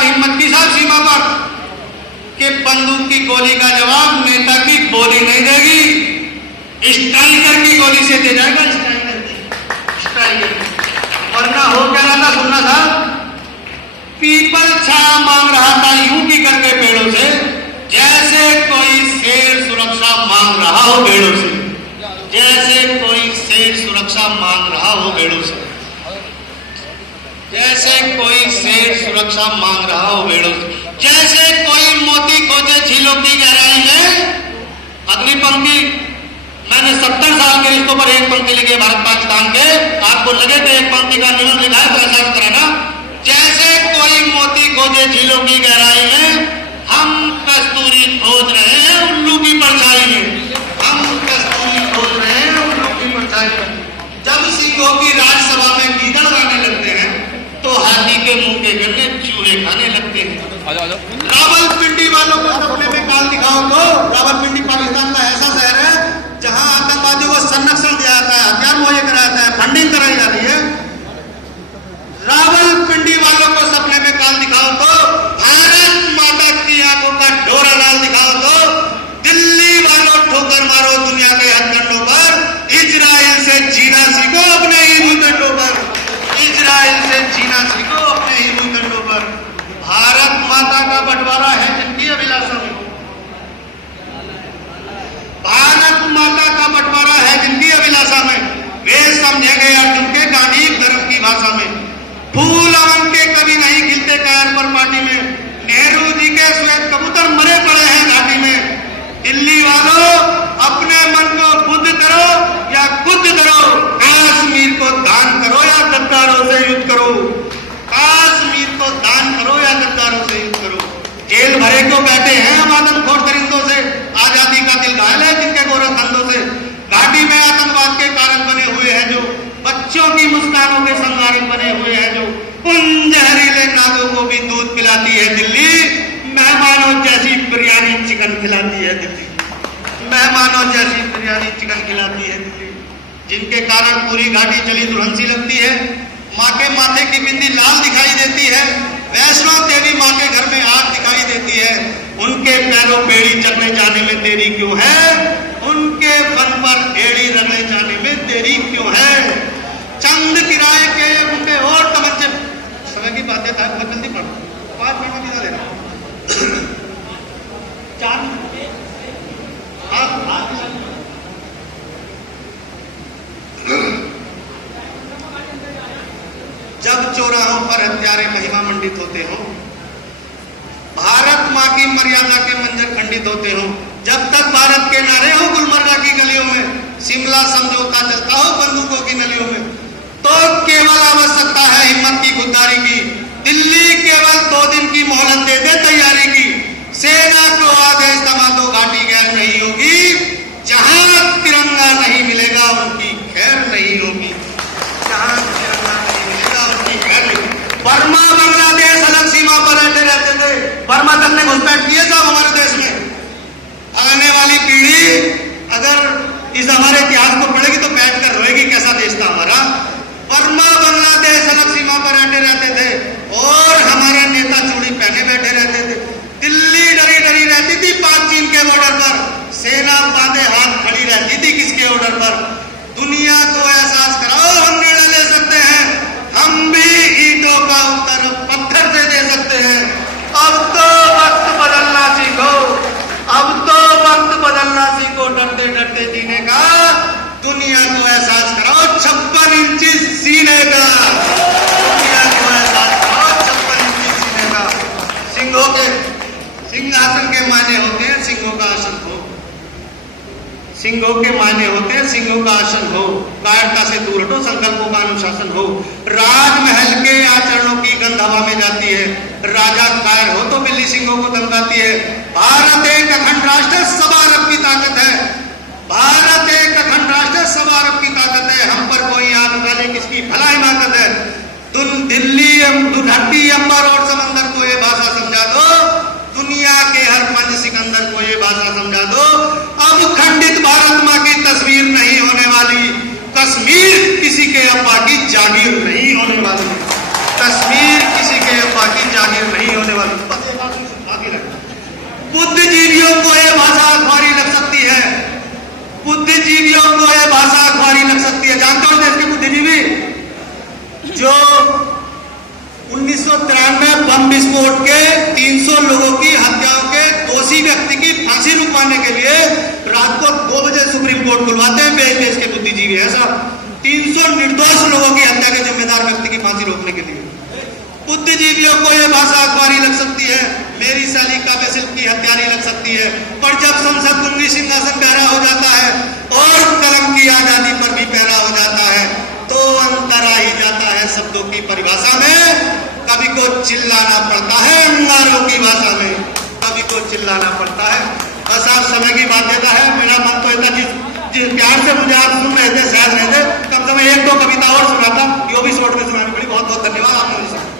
हिम्मत की साहब सीमा पर कि बंदूक की गोली का जवाब नेता की बोली नहीं देगी, स्ट्राइकर की गोली से दे जाएगा। स्ट्राइकर वरना हो क्या रहा था, सुनना था, पीपल छाया मांग रहा था यूं की करके पेड़ों से, जैसे कोई शेर सुरक्षा मांग रहा हो भेड़ों से, जैसे कोई शेर सुरक्षा मांग रहा हो भेड़ों से, जैसे कोई शेर सुरक्षा मांग रहा हो भेड़ों से, जैसे कोई मोती खोजे झीलों की गहराई में। अगली पंक्ति मैंने 70 साल के रिश्तों पर एक पंक्ति लिखी है भारत पाकिस्तान के, आपको लगे तो एक पंक्ति का नियम लिखा है तो ऐसा कराना। जैसे कोई मोती खोजे झीलों की गहराई में, हम कस्तूरी खोज रहे हैं उल्लू की परछाई में, हम कस्तूरी खोज रहे हैं उल्लू की परछाई में। जब सिंहों की राज्यसभा में गीदड़ गाने लगते हैं तो हाथी के मुंह के गन्ने चूहे खाने लगते हैं। रावलपिंडी वालों को सपने में काल दिखाओ तो, रावलपिंडी पाकिस्तान का ऐसा शहर है जहां आतंकवादियों को संरक्षण दिया जाता है, हथियार मुहैया कराया जाता है, फंडिंग कराई जा रही है। रावलपिंडी वालों को सपने में काल दिखाओ तो, भारत माता की आंखों का डोरा लाल दिखाओ तो, दिल्ली वालों ठोकर मारो दुनिया के हथकंडों पर, इजराइल से जीना सीखो अपने ही भूखंडों पर, इजराइल से जीना सीखो अपने ही भूखंडों पर। भारत माता का बंटवारा है जिनकी अभिलाषा में, भारत माता का बंटवारा है जिनकी अभिलाषा में, वे समझेंगे अर्जुन के गांधी धर्म की भाषा में। फूल अमन के कभी नहीं खिलते कायर पर पार्टी में, नेहरू जी के श्वेत कबूतर मरे पड़े हैं घाटी में। दिल्ली वालों अपने मन को बुद्ध करो या खुद करो, कश्मीर को दान करो या गद्दारों से युद्ध करो, कश्मीर को दान करो या गद्दारों से युद्ध करो। जेल भरे को बैठे हैं हम आदमखोर दरिंदों से, आजादी का दिल घायल है जिनके गोरखधंधों से। घाटी में आतंकवाद के कारण बने हुए हैं जो, बच्चों की मुस्कानों के संहारक बने हुए हैं जो, उन जहरीले नागों को भी दूध पिलाती है दिल्ली, मेहमानों जैसी बिरयानी चिकन खिलाती है दिल्ली, मेहमानों जैसी बिरयानी चिकन खिलाती है दिल्ली। जिनके कारण पूरी घाटी जली दुल्हन सी लगती है, माँ के माथे की बिंदी लाल दिखाई देती है, वैष्णो देवी माँ के घर में आग दिखाई देती है। उनके पैरों बेड़ी चढ़ने जाने में देरी क्यों है, उनके फन पर एड़ी रगड़े जाने में देरी क्यों है। चंद किराए के उनके और तवज्जो, समय की बातें था, बहुत जल्दी पढ़ो, 5 मिनट में देना 4 जब चौराहों पर हत्यारे महिमा मंडित होते हो, भारत माँ की मर्यादा के मंजर खंडित होते हो, जब तक भारत के नारे हो गुलमर्गा की गलियों में, शिमला समझौता चलता हो बंदूकों की नलियों में, तो केवल आवश्यकता है हिम्मत की खुददारी की। दिल्ली केवल 2 दिन की मोहलत दे दे तैयारी की, सेना को आदेश दमा दो घाटी गैर नहीं होगी, जहां तिरंगा नहीं मिलेगा उनकी खैर नहीं होगी, जहां तिरंगा नहीं मिलेगा उनकी खैर नहीं होगी। बर्मा बांग्लादेश अलग सीमा पर रहते थे, बर्मा तक ने घुसपैठ किए सब हमारे देश में। आने वाली पीढ़ी अगर इस हमारे इतिहास को पढ़ेगी तो बैठकर रोएगी कैसा देश था हमारा। बर्मा बांग्लादेश अलग सीमा पर रहते थे और हमारे नेता चूड़ी पहने बैठे रहते थे। दिल्ली डरी डरी रहती थी पाक चीन के बॉर्डर पर, सेना बांधे हाथ खड़ी रहती थी किसके ऑर्डर पर। दुनिया को एहसास कराओ हम निर्णय ले सकते हैं, हम भी ईंटों का उत्तर पत्थर से दे सकते हैं। अब तो वक्त बदलना सीखो, अब तो वक्त बदलना सीखो, डरते डरते जीने का दुनिया को एहसास कराओ 56 इंची सीने का, दुनिया को एहसास कराओ 56 इंची सीने का। सिंहों के सिंहासन के मायने होते हैं सिंहों का आसन हो, सिंहों के मायने होते हैं सिंहों का आसन हो, कायरता से दूर हटो संकल्पों का अनुशासन हो। राजमहल के आचरणों की गंध हवा में जाती है, राजा कायर हो तो बिल्ली सिंहों को धमकाती है। भारत एक अखंड राष्ट्र, सवा अरब की ताकत है, भारत एक अखंड राष्ट्र, सवा अरब की ताकत है। हम पर कोई आग डाले किसकी भला हिमाकत है। दिल्ली धरती अंबर और समंदर को ये भाषा समझा दो, दुनिया के हर पंज सिकंदर को ये भाषा समझा दो। अब खंडित भारत माँ की तस्वीर नहीं होने वाली, कश्मीर किसी के अब्बा की जागीर नहीं होने वाली, कश्मीर किसी के अब्बा की जागीर नहीं होने वाली। बम विस्फोट के 300 लोगों की हत्याओं के दोषी व्यक्ति की फांसी रुकवाने के लिए रात को 2 बजे सुप्रीम कोर्ट खुलवाते हैं। देश के बुद्धिजीवी है साहब, 300 निर्दोष लोगों की हत्या के जिम्मेदार व्यक्ति की फांसी रोकने के लिए। बुद्धिजीवियों को यह भाषा अखबारी लग सकती है, मेरी साली काव्य शिल्प की हत्यारी लग सकती है, पर जब संसद कुंभी सिंहासन पहरा हो जाता है और कलम की आजादी पर भी पहरा हो जाता है तो अंतर आ ही जाता है शब्दों की परिभाषा में। कभी को चिल्लाना पड़ता है अंगारों की भाषा में, कभी को चिल्लाना पड़ता है। बस आप समय की बाध्यता है, मेरा मन तो इतना जिस प्यार से मुझे आप सुन रहे थे शायद रहते कम से कम 1-2 कविता और सुनाता, यो भी शॉर्ट में सुनानी पड़ी। बहुत बहुत धन्यवाद आपने।